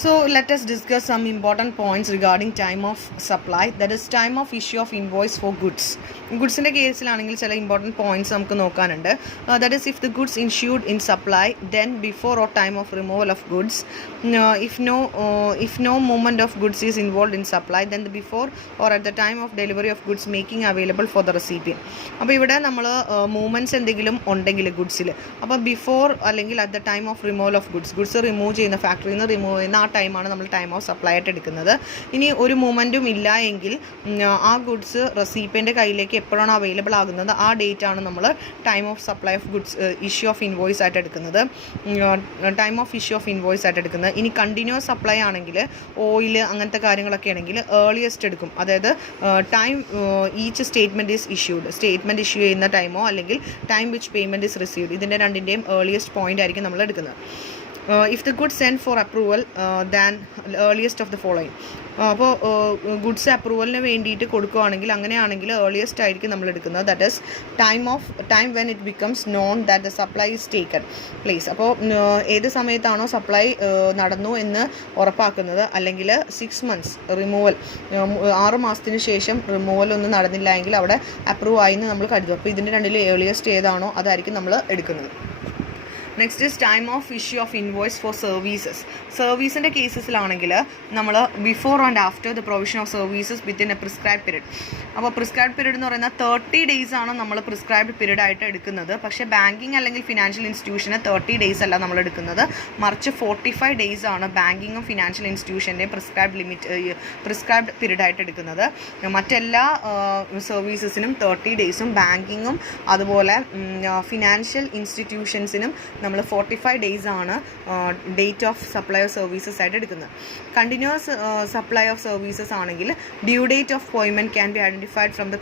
So let us discuss some important points regarding time of supply, that is time of issue of invoice for goods. ഗുഡ്സിൻ്റെ കേസിലാണെങ്കിൽ ചില important points നമുക്ക് നോക്കാനുണ്ട്. That is if the goods insured in supply then before or time of removal of goods, if no movement of goods is involve in supply then the before or at the time of delivery of goods making available for the recipient. അപ്പോൾ ഇവിടെ നമ്മൾ movements എന്തെങ്കിലും ഉണ്ടെങ്കിൽ ഗുഡ്സിൽ, അപ്പോൾ before അല്ലെങ്കിൽ at the time of removal of goods remove ചെയ്യുന്ന ഫാക്ടറിയിൽ നിന്ന് റിമൂവ് ചെയ്യുന്ന ആ ടൈമാണ് നമ്മൾ ടൈം ഓഫ് സപ്ലൈ ആയിട്ട് എടുക്കുന്നത്. ഇനി ഒരു മൂവ്മെൻറ്റും ഇല്ല എങ്കിൽ ആ ഗുഡ്സ് റെസിപ്പിയൻ്റെ കയ്യിലേക്ക് എപ്പോഴാണ് അവൈലബിൾ ആകുന്നത് ആ ഡേറ്റ് ആണ് നമ്മൾ time of supply of goods issue of invoice ആയിട്ട് എടുക്കുന്നത്. Time of issue of invoice ആയിട്ട് എടുക്കുന്നത്. ഇനി കണ്ടിന്യൂസ് സപ്ലൈ ആണെങ്കിൽ ഓയിൽ അങ്ങനത്തെ കാര്യങ്ങളൊക്കെ ആണെങ്കിൽ ഏർലിയസ്റ്റ് എടുക്കും. അതായത് time each statement is issued, statement issue ചെയ്യുന്ന ടൈമോ അല്ലെങ്കിൽ time which payment is received, ഇതിൻ്റെ രണ്ടിൻ്റെയും ഏർലിയസ്റ്റ് പോയിൻ്റ് ആയിരിക്കും നമ്മൾ എടുക്കുന്നത്. If the goods sent for approval than earliest of the following. അപ്പോൾ ഗുഡ്സ് അപ്രൂവലിന് വേണ്ടിയിട്ട് കൊടുക്കുകയാണെങ്കിൽ അങ്ങനെയാണെങ്കിൽ ഏർലിയസ്റ്റ് ആയിരിക്കും നമ്മൾ എടുക്കുന്നത്. That is time when it becomes non that the supply is taken place. അപ്പോൾ ഏത് സമയത്താണോ സപ്ലൈ നടന്നു എന്ന് ഉറപ്പാക്കുന്നത്, അല്ലെങ്കിൽ 6 months റിമൂവൽ, 6 മാസത്തിന് ശേഷം റിമൂവൽ ഒന്നും നടന്നില്ല എങ്കിൽ അവിടെ അപ്രൂവ് ആയി എന്ന് നമ്മൾ കരുതും. അപ്പോൾ ഇതിൻ്റെ രണ്ടിൽ ഏർലിയസ്റ്റ് ഏതാണോ അതായിരിക്കും നമ്മൾ എടുക്കുന്നത്. Next is time of issue of invoice for services. സർവീസിൻ്റെ കേസസിലാണെങ്കിൽ നമ്മൾ before and after the provision of services within a prescribe period. അപ്പോൾ പ്രിസ്ക്രൈബ് പീരീഡ് എന്ന് പറയുന്നത് 30 days ആണ് നമ്മൾ പ്രിസ്ക്രൈബ്ഡ് പീരീഡ് ആയിട്ട് എടുക്കുന്നത്. പക്ഷേ ബാങ്കിങ് അല്ലെങ്കിൽ ഫിനാൻഷ്യൽ ഇൻസ്റ്റിറ്റ്യൂഷന് 30 days അല്ല നമ്മൾ എടുക്കുന്നത്, മറിച്ച് 45 days ആണ് ബാങ്കിങ്ങും ഫിനാൻഷ്യൽ ഇൻസ്റ്റിറ്റ്യൂഷൻ്റെ പ്രിസ്ക്രൈബ്ഡ് പീരീഡ് ആയിട്ട് എടുക്കുന്നത്. മറ്റെല്ലാ സർവീസസിനും 30 days-ഉം ബാങ്കിങ്ങും അതുപോലെ ഫിനാൻഷ്യൽ ഇൻസ്റ്റിറ്റ്യൂഷൻസിനും നമ്മൾ 45 days ആണ് date of supply of services ആയിട്ട് എടുക്കുന്നത്. കണ്ടിന്യൂസ് സപ്ലൈ ഓഫ് സർവീസസ് ആണെങ്കിൽ due date of payment can be identified from the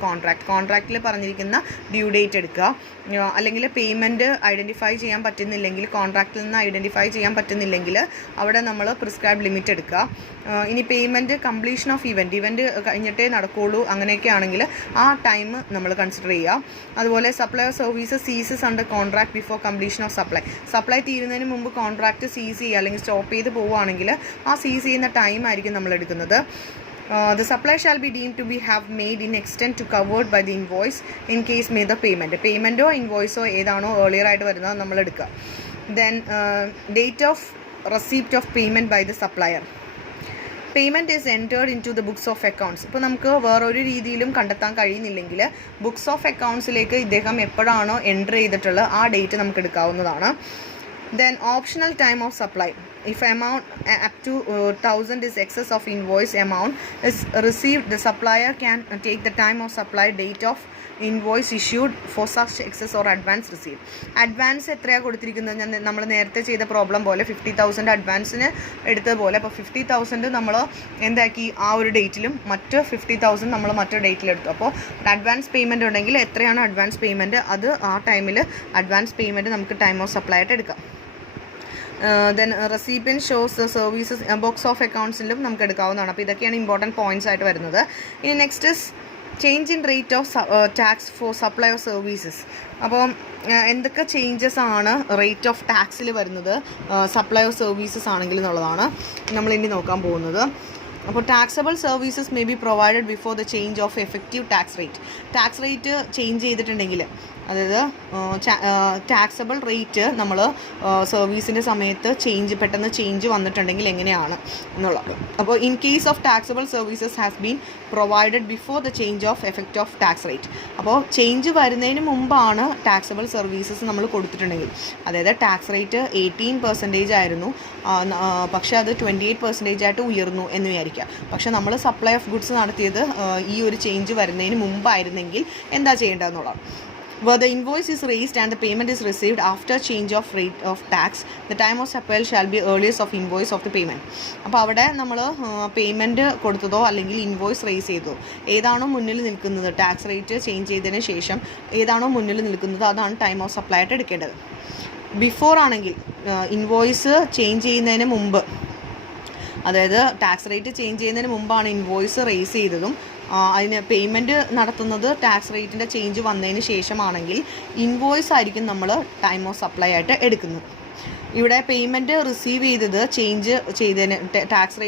കോൺട്രാക്റ്റിൽ പറഞ്ഞിരിക്കുന്ന ഡ്യൂ ഡേറ്റ് എടുക്കുക. അല്ലെങ്കിൽ പേയ്മെൻറ്റ് ഐഡൻറ്റിഫൈ ചെയ്യാൻ പറ്റുന്നില്ലെങ്കിൽ, കോൺട്രാക്റ്റിൽ നിന്ന് ഐഡൻറ്റിഫൈ ചെയ്യാൻ പറ്റുന്നില്ലെങ്കിൽ അവിടെ നമ്മൾ പ്രിസ്ക്രൈബ് ലിമിറ്റ് എടുക്കുക. ഇനി പേയ്മെൻറ്റ് കംപ്ലീഷൻ ഓഫ് ഇവൻറ്റ് കഴിഞ്ഞിട്ടേ നടക്കുകയുള്ളൂ അങ്ങനെയൊക്കെ ആണെങ്കിൽ ആ ടൈം നമ്മൾ കൺസിഡർ ചെയ്യുക. അതുപോലെ supply of services ceases under contract before completion of supply തീരുന്നതിന് മുമ്പ് കോൺട്രാക്റ്റ് സീസ് ചെയ്യുക അല്ലെങ്കിൽ സ്റ്റോപ്പ് ചെയ്ത് പോവുകയാണെങ്കിൽ ആ സീസ് ചെയ്യുന്ന ടൈം ആയിരിക്കും നമ്മൾ എടുക്കുന്നത്. The supply shall be deemed to be have made in extent to covered by the invoice in case made the പേയ്മെൻറ്റോ ഇൻവോയ്സോ ഏതാണോ ഏർലിയർ ആയിട്ട് വരുന്നത് നമ്മൾ എടുക്കുക. Then date of receipt of payment by the supplier. Payment is entered into the books of accounts. ഇപ്പോൾ നമുക്ക് വേറൊരു രീതിയിലും കണ്ടെത്താൻ കഴിയുന്നില്ലെങ്കിൽ ബുക്സ് ഓഫ് അക്കൗണ്ട്സിലേക്ക് ഇദ്ദേഹം എപ്പോഴാണോ എൻറ്റർ ചെയ്തിട്ടുള്ളത് ആ ഡേറ്റ് നമുക്ക് എടുക്കാവുന്നതാണ്. Then optional time of supply. If amount up to 1,000 is excess of invoice amount is received, the supplier can take the time of supply date of invoice issued for such excess or advance received. Advance എത്രയാണ് കൊടുത്തിരിക്കുന്നത്, നമ്മൾ നേരത്തെ ചെയ്ത problem പോലെ 50,000 അഡ്വാൻസിന് എടുത്തതുപോലെ അപ്പോൾ 50,000 നമ്മൾ എന്താക്കി ആ ഒരു ഡേറ്റിലും മറ്റ് 50,000 നമ്മൾ മറ്റൊരു ഡേറ്റിലെടുത്തു. അപ്പോൾ അഡ്വാൻസ് പേയ്മെൻറ്റ് ഉണ്ടെങ്കിൽ എത്രയാണ് അഡ്വാൻസ് പേയ്മെൻറ്റ് അത് ആ ടൈമിൽ അഡ്വാൻസ് പേയ്മെൻറ്റ് നമുക്ക് ടൈം ഓഫ് സപ്ലൈ ആയിട്ട് എടുക്കാം. Then recipient shows the services books of അക്കൗണ്ട്സിലും നമുക്ക് എടുക്കാവുന്നതാണ്. അപ്പോൾ ഇതൊക്കെയാണ് ഇമ്പോർട്ടൻറ്റ് പോയിൻറ്റ്സ് ആയിട്ട് വരുന്നത്. ഇനി next is change in rate of tax for supply of services. അപ്പോൾ എന്തൊക്കെ ചേഞ്ചസ് ആണ് റേറ്റ് ഓഫ് ടാക്സിൽ വരുന്നത് സപ്ലൈ ഓഫ് സർവീസസ് ആണെങ്കിൽ എന്നുള്ളതാണ് നമ്മളിനി നോക്കാൻ പോകുന്നത്. അപ്പോൾ taxable services may be provided before the change of effective tax rate. Tax rate change ചെയ്തിട്ടുണ്ടെങ്കിൽ, അതായത് ടാക്സബിൾ റേറ്റ് നമ്മൾ സർവീസിൻ്റെ സമയത്ത് പെട്ടെന്ന് ചേഞ്ച് വന്നിട്ടുണ്ടെങ്കിൽ എങ്ങനെയാണ് എന്നുള്ളത്. അപ്പോൾ in case of taxable services has been provided before the change of effect of tax rate. അപ്പോൾ ചേഞ്ച് വരുന്നതിന് മുമ്പാണ് ടാക്സബിൾ സർവീസസ് നമ്മൾ കൊടുത്തിട്ടുണ്ടെങ്കിൽ, അതായത് ടാക്സ് റേറ്റ് 18% ആയിരുന്നു, പക്ഷേ അത് 28% ആയിട്ട് ഉയർന്നു എന്ന് വിചാരിക്കുക. പക്ഷേ നമ്മൾ സപ്ലൈ ഓഫ് ഗുഡ്സ് നടത്തിയത് ഈ ഒരു ചേഞ്ച് വരുന്നതിന് മുമ്പായിരുന്നെങ്കിൽ എന്താ ചെയ്യേണ്ടതെന്നുള്ളത്. Where the invoice is raised and the payment is received after change of rate of tax, the time of supply shall be earliest of invoice of the payment. അപ്പോൾ അവിടെ നമ്മൾ payment കൊടുത്തതോ അല്ലെങ്കിൽ invoice raise ചെയ്തതോ ഏതാണോ മുന്നിൽ നിൽക്കുന്നത്, tax rate change ചെയ്തതിന് ശേഷം ഏതാണോ മുന്നിൽ നിൽക്കുന്നത് അതാണ് ടൈം ഓഫ് സപ്ലൈ ആയിട്ട് എടുക്കേണ്ടത്. ബിഫോർ ആണെങ്കിൽ ഇൻവോയ്സ് ചേഞ്ച് ചെയ്യുന്നതിന് മുമ്പ്, അതായത് ടാക്സ് റേറ്റ് ചേഞ്ച് ചെയ്യുന്നതിന് മുമ്പാണ് ഇൻവോയ്സ് റേസ് ചെയ്തതും അതിന് പേയ്മെൻറ്റ് നടത്തുന്നത് ടാക്സ് റേറ്റിൻ്റെ ചേഞ്ച് വന്നതിന് ശേഷമാണെങ്കിൽ ഇൻവോയ്സ് ആയിരിക്കും നമ്മൾ ടൈം ഓഫ് സപ്ലൈ ആയിട്ട് എടുക്കുന്നത്. ഇവിടെ പേയ്മെൻറ്റ് റിസീവ് ചെയ്തത് ചേഞ്ച് ചെയ്തതിന് ടാക്സ്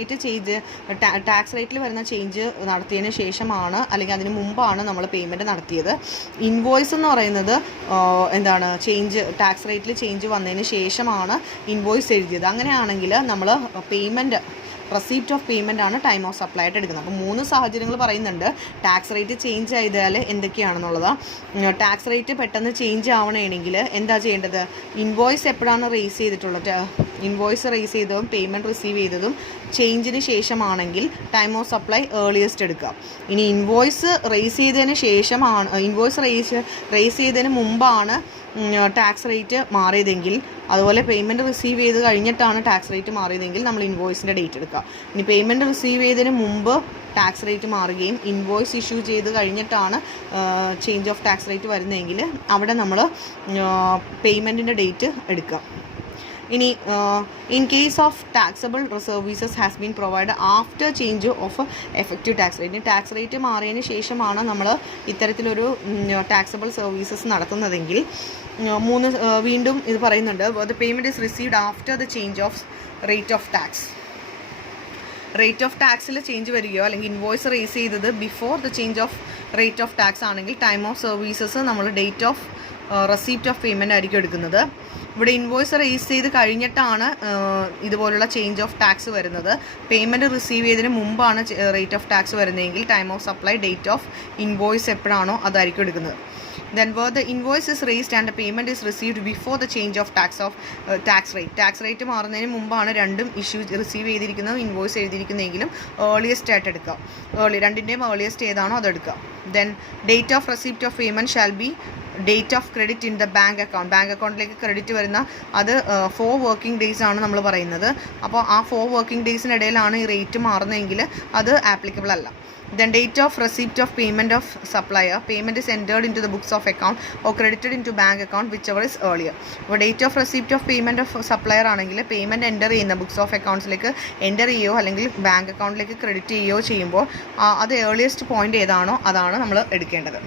റേറ്റിൽ വരുന്ന ചേഞ്ച് നടത്തിയതിന് ശേഷമാണ് അല്ലെങ്കിൽ അതിന് മുമ്പാണ് നമ്മൾ പേയ്മെൻറ്റ് നടത്തിയത്. ഇൻവോയ്സ് എന്ന് പറയുന്നത് എന്താണ് ടാക്സ് റേറ്റിൽ ചേഞ്ച് വന്നതിന് ശേഷമാണ് ഇൻവോയ്സ് എഴുതിയത്. അങ്ങനെയാണെങ്കിൽ നമ്മൾ റെസീപ്റ്റ് ഓഫ് പേയ്മെൻ്റ് ആണ് ടൈം ഓഫ് സപ്ലൈ ആയിട്ട് എടുക്കുന്നത്. അപ്പോൾ 3 സാഹചര്യങ്ങൾ പറയുന്നുണ്ട്. ടാക്സ് റേറ്റ് ചേഞ്ച് ചെയ്താൽ എന്തൊക്കെയാണെന്നുള്ളത്. ടാക്സ് റേറ്റ് പെട്ടെന്ന് ചേഞ്ച് ആവണമെങ്കിൽ എന്താ ചെയ്യേണ്ടത്? ഇൻവോയ്സ് എപ്പോഴാണ് റേസ് ചെയ്തിട്ടുള്ളത്? ഇൻവോയ്സ് റേസ് ചെയ്തതും പേയ്മെൻറ്റ് റിസീവ് ചെയ്തതും ചേഞ്ചിന് ശേഷമാണെങ്കിൽ ടൈം ഓഫ് സപ്ലൈ ഏർലിയസ്റ്റ് എടുക്കുക. ഇനി ഇൻവോയ്സ് റേസ് ചെയ്തതിന് മുമ്പാണ് ടാക്സ് റേറ്റ് മാറിയതെങ്കിൽ, അതുപോലെ പേയ്മെൻറ്റ് റിസീവ് ചെയ്ത് കഴിഞ്ഞിട്ടാണ് ടാക്സ് റേറ്റ് മാറിയതെങ്കിൽ നമ്മൾ ഇൻവോയ്സിൻ്റെ ഡേറ്റ് എടുക്കുക. ഇനി പേയ്മെൻറ്റ് റിസീവ് ചെയ്തതിന് മുമ്പ് ടാക്സ് റേറ്റ് മാറുകയും ഇൻവോയ്സ് ഇഷ്യൂ ചെയ്ത് കഴിഞ്ഞിട്ടാണ് ചേഞ്ച് ഓഫ് ടാക്സ് റേറ്റ് വരുന്നതെങ്കിൽ അവിടെ നമ്മൾ പേയ്മെൻറ്റിൻ്റെ ഡേറ്റ് എടുക്കുക. ഇനി in case of taxable services has been provide after change of effective tax rate. Tax rate മാറിയതിന് ശേഷമാണ് നമ്മൾ ഇത്തരത്തിലൊരു ടാക്സബിൾ സർവീസസ് നടത്തുന്നതെങ്കിൽ വീണ്ടും ഇത് പറയുന്നുണ്ട്. The payment is received after the change of rate of tax. Rate of ടാക്സിൽ change വരികയോ അല്ലെങ്കിൽ ഇൻവോയ്സ് റേസ് ചെയ്തത് before the change of rate of tax ആണെങ്കിൽ ടൈം ഓഫ് സർവീസസ് നമ്മൾ date of receipt of payment ആയിരിക്കും എടുക്കുന്നത്. ഇവിടെ invoice raise ചെയ്ത് കഴിഞ്ഞിട്ടാണ് ഇതുപോലുള്ള ചേഞ്ച് ഓഫ് ടാക്സ് വരുന്നത്. പേയ്മെൻറ്റ് റിസീവ് ചെയ്തതിന് മുമ്പാണ് റേറ്റ് ഓഫ് ടാക്സ് വരുന്നതെങ്കിൽ time of supply date of invoice എപ്പോഴാണോ അതായിരിക്കും എടുക്കുന്നത്. Then where the invoice is raised and the payment is received before the change of tax rate. Tax rate മാറുന്നതിന് മുമ്പാണ് രണ്ടും റിസീവ് ചെയ്തിരിക്കുന്നത് ഇൻവോയ്സ് എഴുതിയിരിക്കുന്നതെങ്കിലും ഏർലിയസ്റ്റ് ആയിട്ട് എടുക്കുക. രണ്ടിൻ്റെയും ഏർലിയസ്റ്റ് ഏതാണോ അതെടുക്കുക. Then date of receipt of payment shall be date of credit in the bank അക്കൗണ്ടിലേക്ക് credit വരുന്ന അത് 4 വർക്കിംഗ് ഡേയ്സ് ആണ് നമ്മൾ പറയുന്നത്. അപ്പോൾ ആ 4 വർക്കിംഗ് ഡേയ്സിനിടയിലാണ് ഈ റേറ്റ് മാറുന്നതെങ്കിൽ അത് ആപ്ലിക്കബിൾ അല്ല. Then date of receipt of payment of supplier. Payment is entered into the books of account or credited into bank account whichever is earlier. അപ്പോൾ date of receipt of payment of supplier ആണെങ്കിൽ payment enter ചെയ്യുന്ന books of അക്കൗണ്ട്സിലേക്ക് enter ചെയ്യുകയോ അല്ലെങ്കിൽ bank അക്കൗണ്ടിലേക്ക് credit ചെയ്യുകയോ ചെയ്യുമ്പോൾ അത് earliest point ഏതാണോ അതാണ് നമ്മൾ എടുക്കേണ്ടത്.